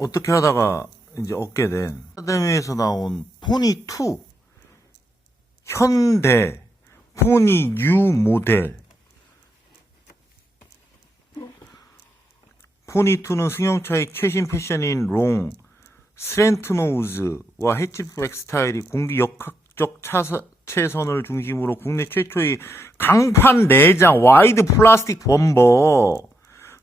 어떻게 하다가 이제 얻게 된 아카데미에서 나온 포니 2 현대 포니 뉴 모델. 포니 2는 승용차의 최신 패션인 롱 스렌트 노우즈와 해치백 스타일이 공기 역학적 차서, 체선을 중심으로 국내 최초의 강판 내장 와이드 플라스틱 범버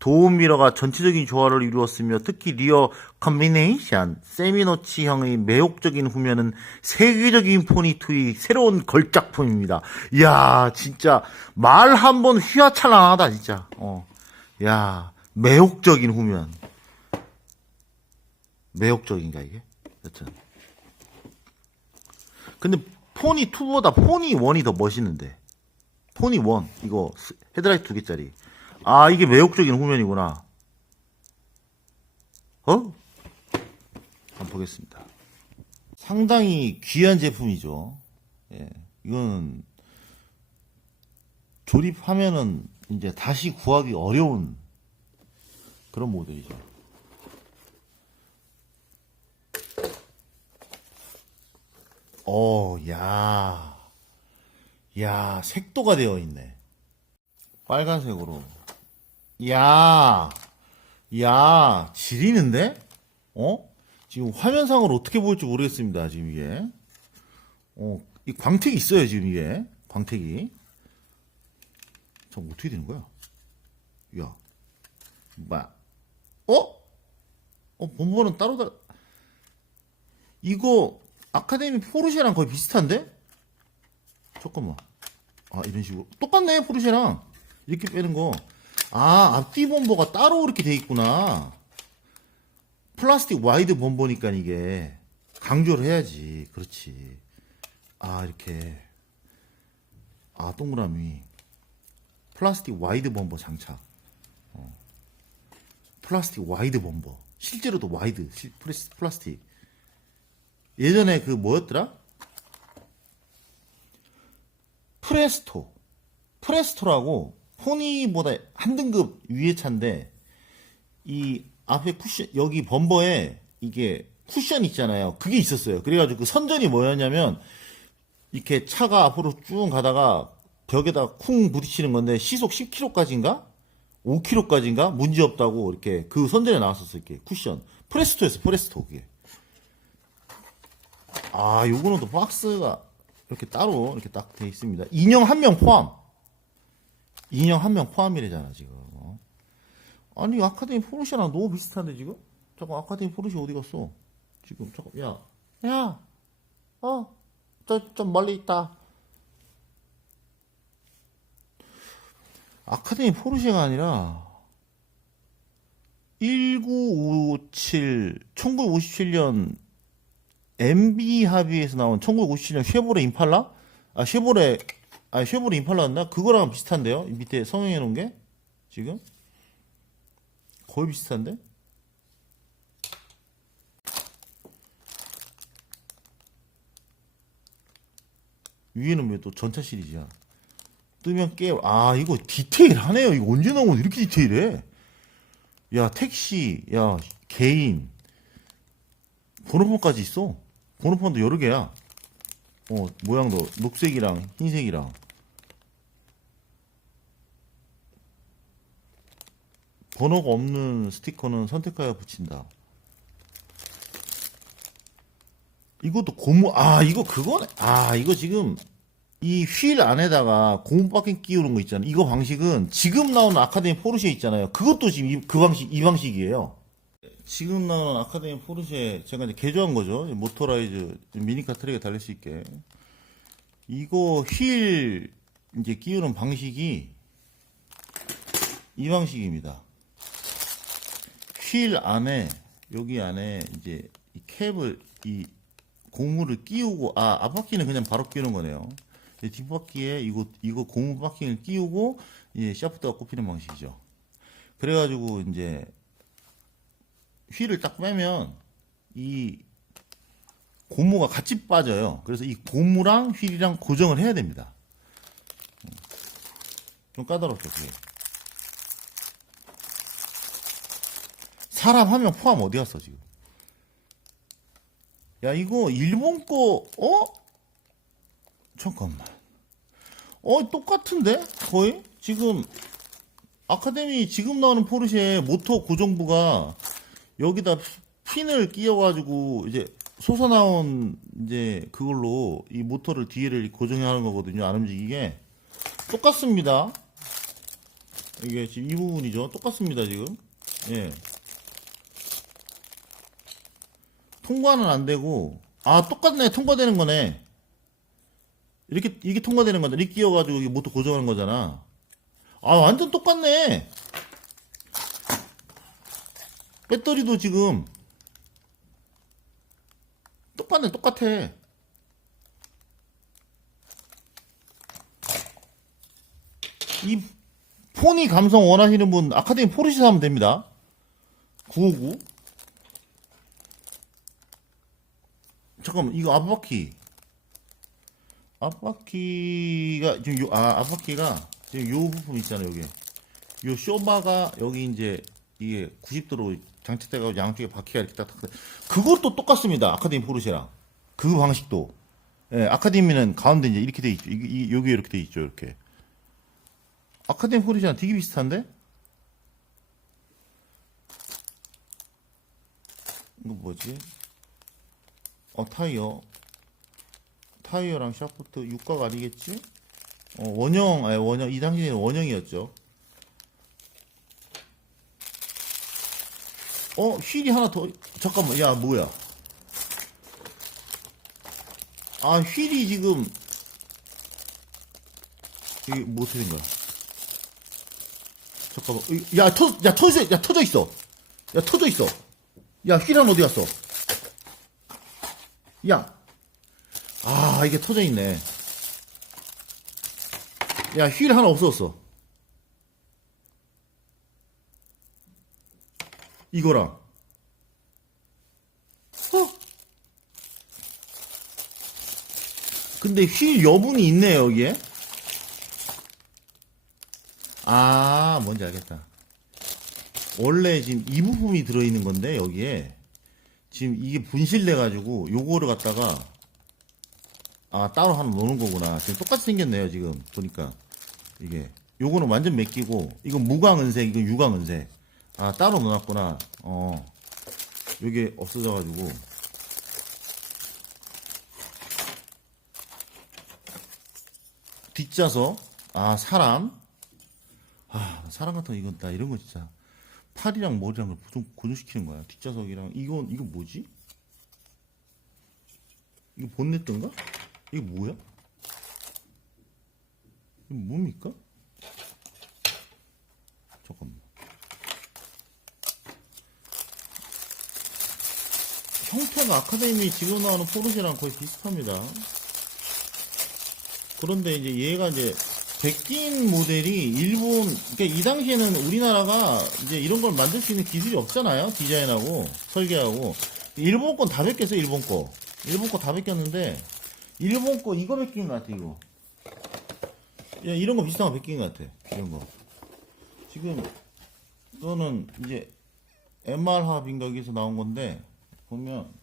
도움 미러가 전체적인 조화를 이루었으며 특히 리어 컨비네이션 세미노치형의 매혹적인 후면은 세계적인 포니2의 새로운 걸작품입니다. 이야 진짜 말 한 번 휘하찬란하다 진짜. 어, 야 매혹적인 후면. 매혹적인가 이게? 여튼. 근데 포니 2보다 포니 1이 더 멋있는데. 포니 1 이거 스- 헤드라이트 두 개짜리. 아 이게 매혹적인 후면이구나. 어? 한번 보겠습니다. 상당히 귀한 제품이죠. 예, 이거는 조립하면은 이제 다시 구하기 어려운 그런 모델이죠. 어, 야. 야, 색도가 되어 있네. 빨간색으로. 야. 야, 지리는데? 어? 지금 화면상으로 어떻게 보일지 모르겠습니다, 지금 이게. 어, 이 광택이 있어요, 지금 이게. 광택이. 참, 어떻게 되는 거야? 야. 마. 어? 어, 본본은 따로 다, 이거, 아카데미 포르쉐랑 거의 비슷한데? 잠깐만. 아, 이런 식으로. 똑같네, 포르쉐랑. 이렇게 빼는 거. 아, 앞뒤 범버가 따로 이렇게 돼 있구나. 플라스틱 와이드 범버니까 이게. 강조를 해야지. 그렇지. 아, 이렇게. 아, 동그라미. 플라스틱 와이드 범버 장착. 어. 플라스틱 와이드 범버. 실제로도 와이드. 플라스틱. 예전에 그 뭐였더라? 프레스토. 프레스토라고 포니보다 한 등급 위에 차인데 이 앞에 쿠션 여기 범버에 이게 쿠션 있잖아요. 그게 있었어요. 그래가지고 그 선전이 뭐였냐면 이렇게 차가 앞으로 쭉 가다가 벽에다 쿵 부딪히는 건데 시속 10km까지인가? 5km까지인가? 문제 없다고 이렇게 그 선전에 나왔었어 이렇게 쿠션. 프레스토였어 프레스토 그게. 아, 요거는 또 박스가 이렇게 따로 이렇게 딱 돼 있습니다. 인형 한 명 포함. 인형 한 명 포함이래잖아, 지금. 어? 아니, 아카데미 포르쉐랑 너무 비슷한데, 지금? 잠깐, 아카데미 포르쉐 어디 갔어? 지금, 잠깐, 야, 야, 어, 저, 좀 멀리 있다. 아카데미 포르쉐가 아니라, 1957, 1957년 MB 합의에서 나온 1957년 쉐보레 임팔라? 아, 쉐보레, 아, 쉐보레 임팔라였나? 그거랑 비슷한데요? 이 밑에 성형해 놓은 게? 지금? 거의 비슷한데? 위에는 왜 또 전차 시리즈야? 뜨면 깨, 아, 이거 디테일하네요. 이거 언제 나온 거 이렇게 디테일해? 야, 택시, 야, 개인, 번호판까지 있어. 번호판도 여러 개야. 어, 모양도 녹색이랑 흰색이랑. 번호가 없는 스티커는 선택하여 붙인다. 이것도 고무, 아, 이거 그거네. 아, 이거 지금 이 휠 안에다가 고무 바퀴 끼우는 거 있잖아요. 이거 방식은 지금 나오는 아카데미 포르쉐 있잖아요. 그것도 지금 이, 그 방식, 이 방식이에요. 지금 나오는 아카데미 포르쉐 제가 이제 개조한 거죠. 모토라이즈 미니카 트랙에 달릴 수 있게. 이거 휠 이제 끼우는 방식이 이 방식입니다. 휠 안에 여기 안에 이제 이 캡을 이 고무를 끼우고 아 앞바퀴는 그냥 바로 끼우는 거네요. 뒷바퀴에 이거 이거 고무 바퀴를 끼우고 이제 샤프트가 꼽히는 방식이죠. 그래가지고 이제 휠을 딱 빼면 이 고무가 같이 빠져요. 그래서 이 고무랑 휠이랑 고정을 해야 됩니다. 음. 좀 까다롭죠, 그게. 사람 한 명 포함 어디 갔어 지금? 야 이거 일본 거 어? 잠깐만. 어 똑같은데 거의 지금 아카데미 지금 나오는 포르쉐 모터 고정부가 여기다 핀을 끼워가지고 이제 솟아 나온 이제 그걸로 이 모터를 뒤를 고정하는 거거든요. 안 움직이게 똑같습니다. 이게 지금 이 부분이죠. 똑같습니다 지금. 예. 통과는 안 되고 아 똑같네 통과되는 거네. 이렇게 이게 통과되는 끼워가지고 이게 모터 고정하는 거잖아. 아 완전 똑같네. 배터리도 지금 똑같네 똑같아. 이 포니 감성 원하시는 분 아카데미 포르쉐 사면 됩니다. 959. 잠깐만 이거 앞바퀴 앞바퀴가 지금 요, 아 앞바퀴가 지금 요 부품 있잖아요 여기 요 쇼바가 여기 이제 이게 90도로 장착돼가지고 양쪽에 바퀴가 이렇게 딱딱 그것도 똑같습니다. 아카데미 포르쉐랑. 그 방식도. 예 아카데미는 가운데 이제 이렇게 돼 있죠. 이, 이, 여기 이렇게 돼 있죠 이렇게. 아카데미 포르쉐랑 되게 비슷한데? 이거 뭐지? 어 타이어. 타이어랑 샤프트 육각 아니겠지? 어, 원형, 아니, 원형, 이 당시에는 원형이었죠. 어, 휠이 하나 더, 잠깐만, 야, 뭐야. 아, 휠이 지금, 이게 뭐 어떻게 된 거야? 잠깐만, 이- 야, 터, 야, 터져, 야, 터져 있어. 야, 터져 있어. 야, 휠은 어디 갔어? 야, 아, 이게 터져 있네. 야, 휠 하나 없어졌어. 이거랑. 어? 근데 휠 여분이 있네, 여기에. 아, 뭔지 알겠다. 원래 지금 이 부품이 들어있는 건데, 여기에. 지금 이게 분실돼 가지고, 요거를 갖다가, 아, 따로 하나 놓는 거구나. 지금 똑같이 생겼네요, 지금. 보니까. 이게. 요거는 완전 맡기고, 이건 무광 은색, 이건 유광 은색. 아, 따로 넣어놨구나. 어. 요게 없어져가지고. 뒷좌석. 아, 사람. 아, 사람 같은 거 이건 나 이런 거 진짜. 팔이랑 머리랑 걸 고정, 고정시키는 거야. 뒷좌석이랑. 이건, 이거 뭐지? 이거 본넷던가? 이게 뭐야? 이거 뭡니까? 잠깐만. 형태가 아카데미 지금 나오는 포르쉐랑 거의 비슷합니다. 그런데 이제 얘가 이제 베낀 모델이 일본, 그러니까 이 당시에는 우리나라가 이제 이런 걸 만들 수 있는 기술이 없잖아요. 디자인하고 설계하고. 일본 건 다 베꼈어요, 일본 거. 일본 거 다 베꼈는데, 일본 거 이거 베낀 것 같아, 이거. 야, 이런 거 비슷한 거 베낀 것 같아. 이런 거. 지금, 이거는 이제, MR 합인가 여기서 나온 건데, 보면,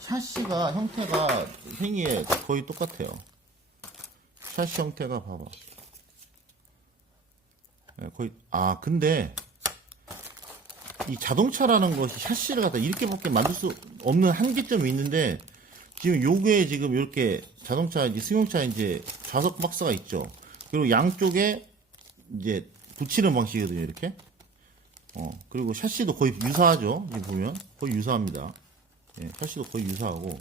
샤시가, 형태가 생기에 거의 똑같아요. 샤시 형태가 봐봐. 예, 거의, 아, 근데, 이 자동차라는 것이 샤시를 갖다 이렇게밖에 만들 수 없는 한계점이 있는데 지금 요게 지금 이렇게 자동차 이제 승용차 이제 좌석 박스가 있죠. 그리고 양쪽에 이제 붙이는 방식이거든요. 이렇게. 어 그리고 샤시도 거의 유사하죠. 지금 보면 거의 유사합니다. 예, 샤시도 거의 유사하고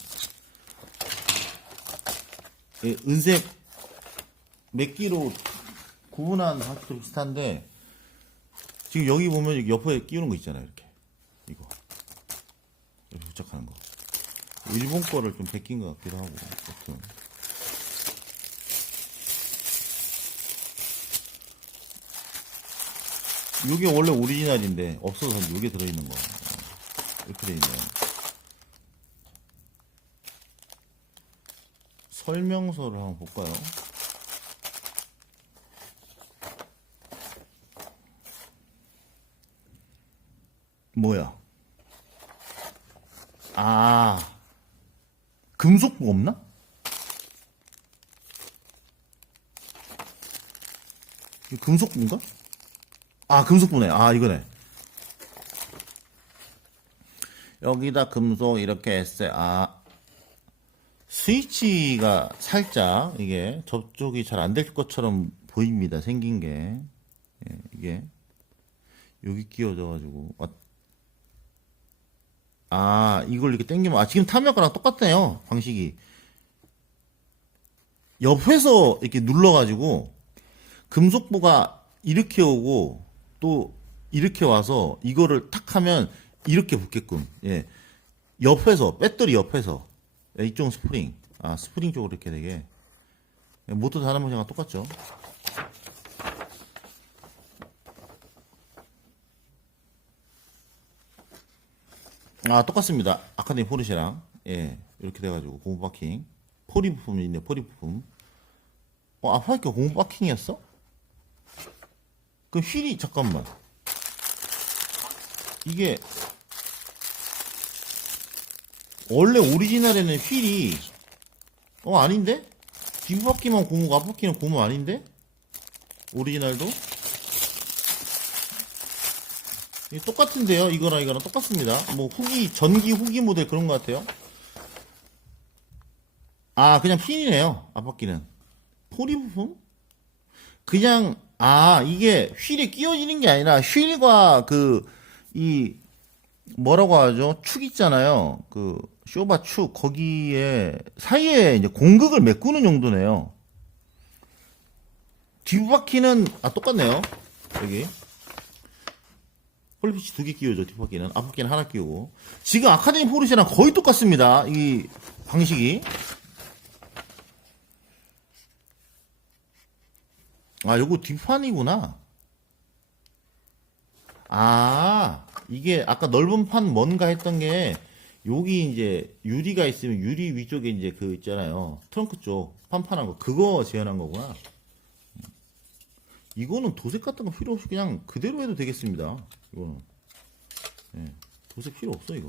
예, 은색 맥기로 구분한 방식도 비슷한데 지금 여기 보면 옆에 끼우는 거 있잖아요, 이렇게. 이거. 이렇게 부착하는 거. 일본 거를 좀 베낀 것 같기도 하고, 여튼. 이게 원래 오리지널인데, 없어서 이게 들어있는 거. 어, 이렇게 돼 있네요. 설명서를 한번 볼까요? 뭐야? 아, 금속부 없나? 금속부인가? 아, 금속부네. 아, 이거네. 여기다 금속 이렇게 했어요. 아, 스위치가 살짝 이게 접촉이 잘 안 될 것처럼 보입니다. 생긴 게. 예, 이게. 여기 끼워져가지고. 아, 아, 이걸 이렇게 당기면, 아, 지금 탐욕과랑 똑같네요. 방식이. 옆에서 이렇게 눌러가지고, 금속부가 이렇게 오고, 또 이렇게 와서, 이거를 탁 하면, 이렇게 붙게끔, 예. 옆에서, 배터리 옆에서, 예, 이쪽 스프링. 아, 스프링 쪽으로 이렇게 되게. 예, 모터 다른 모양과 똑같죠. 아, 똑같습니다. 아카데미 포르쉐랑. 예, 이렇게 돼가지고, 고무 바킹. 포리 부품이 있네, 포리 부품. 어, 아파이가 고무 바킹이었어? 그 휠이, 잠깐만. 이게, 원래 오리지널에는 휠이, 어, 아닌데? 뒷바퀴만 고무고 앞바퀴는 고무 아닌데? 오리지널도? 이게 똑같은데요? 이거랑 이거랑 똑같습니다. 뭐 후기 전기 후기 모델 그런 것 같아요. 아 그냥 핀이네요. 앞바퀴는 포리 부품? 그냥 아 이게 휠에 끼워지는 게 아니라 휠과 그 이 뭐라고 하죠? 축 있잖아요. 그 쇼바 축 거기에 사이에 이제 공극을 메꾸는 정도네요. 뒷바퀴는 아 똑같네요. 여기. 홀pit이 두개 끼워져 뒷바퀴는. 앞바퀴는 하나 끼우고. 지금 아카데미 포르쉐랑 거의 똑같습니다 이 방식이. 아 요거 뒷판이구나. 아 이게 아까 넓은 판 뭔가 했던 게 여기 이제 유리가 있으면 유리 위쪽에 이제 그 있잖아요 트렁크 쪽 판판한 거 그거 재현한 거구나 이거는 도색 같은 거 필요 없이 그냥 그대로 해도 되겠습니다. 이거는. 예, 도색 필요 없어, 이거.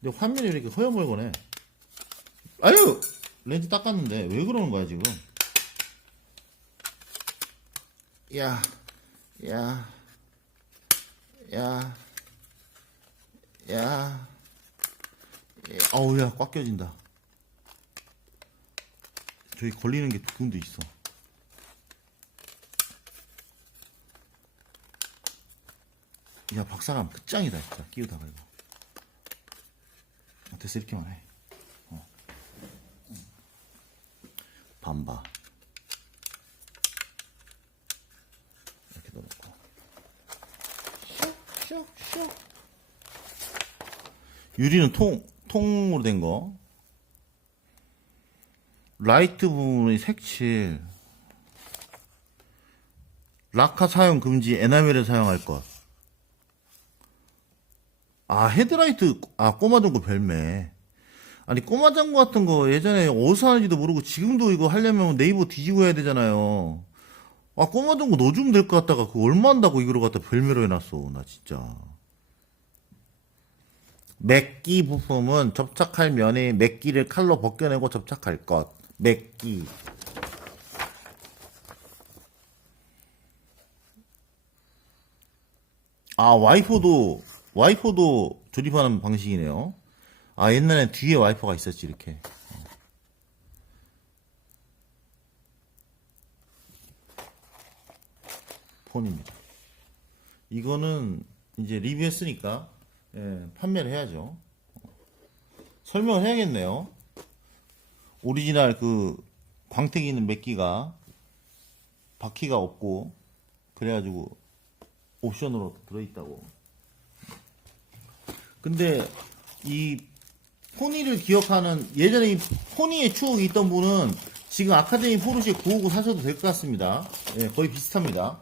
근데 화면이 이렇게 허여멀거네. 아유! 렌즈 닦았는데, 왜 그러는 거야, 지금? 야, 야, 야, 야, 예, 어우, 야, 꽉 껴진다. 저기 걸리는 게 두 군데 있어. 야 박사감 끝장이다 진짜 끼우다가 이거 어, 됐어 이렇게만 해 어. 반바 이렇게 넣어놓고 슉슉슉 유리는 통 통으로 된 거 라이트 부분의 색칠 라카 사용 금지 에나멜을 사용할 것 아, 헤드라이트, 아, 꼬마장구 별매. 아니, 꼬마장구 같은 거 예전에 어디서 하는지도 모르고 지금도 이거 하려면 네이버 뒤지고 해야 되잖아요. 아, 꼬마장구 넣어주면 될 것 같다가 그거 얼마 한다고 이거를 갖다 별매로 해놨어. 나 진짜. 맥기 부품은 접착할 면에 맥기를 칼로 벗겨내고 접착할 것. 맥기. 아, 와이퍼도, 와이퍼도 조립하는 방식이네요. 아, 옛날엔 뒤에 와이퍼가 있었지, 이렇게. 어. 폰입니다. 이거는 이제 리뷰했으니까, 예, 판매를 해야죠. 설명을 해야겠네요. 오리지널 그 광택이 있는 맥기가 바퀴가 없고, 그래가지고 옵션으로 들어있다고. 근데 이 포니를 기억하는 예전에 이 포니의 추억이 있던 분은 지금 아카데미 포르쉐 959 사셔도 될 것 같습니다. 예, 거의 비슷합니다.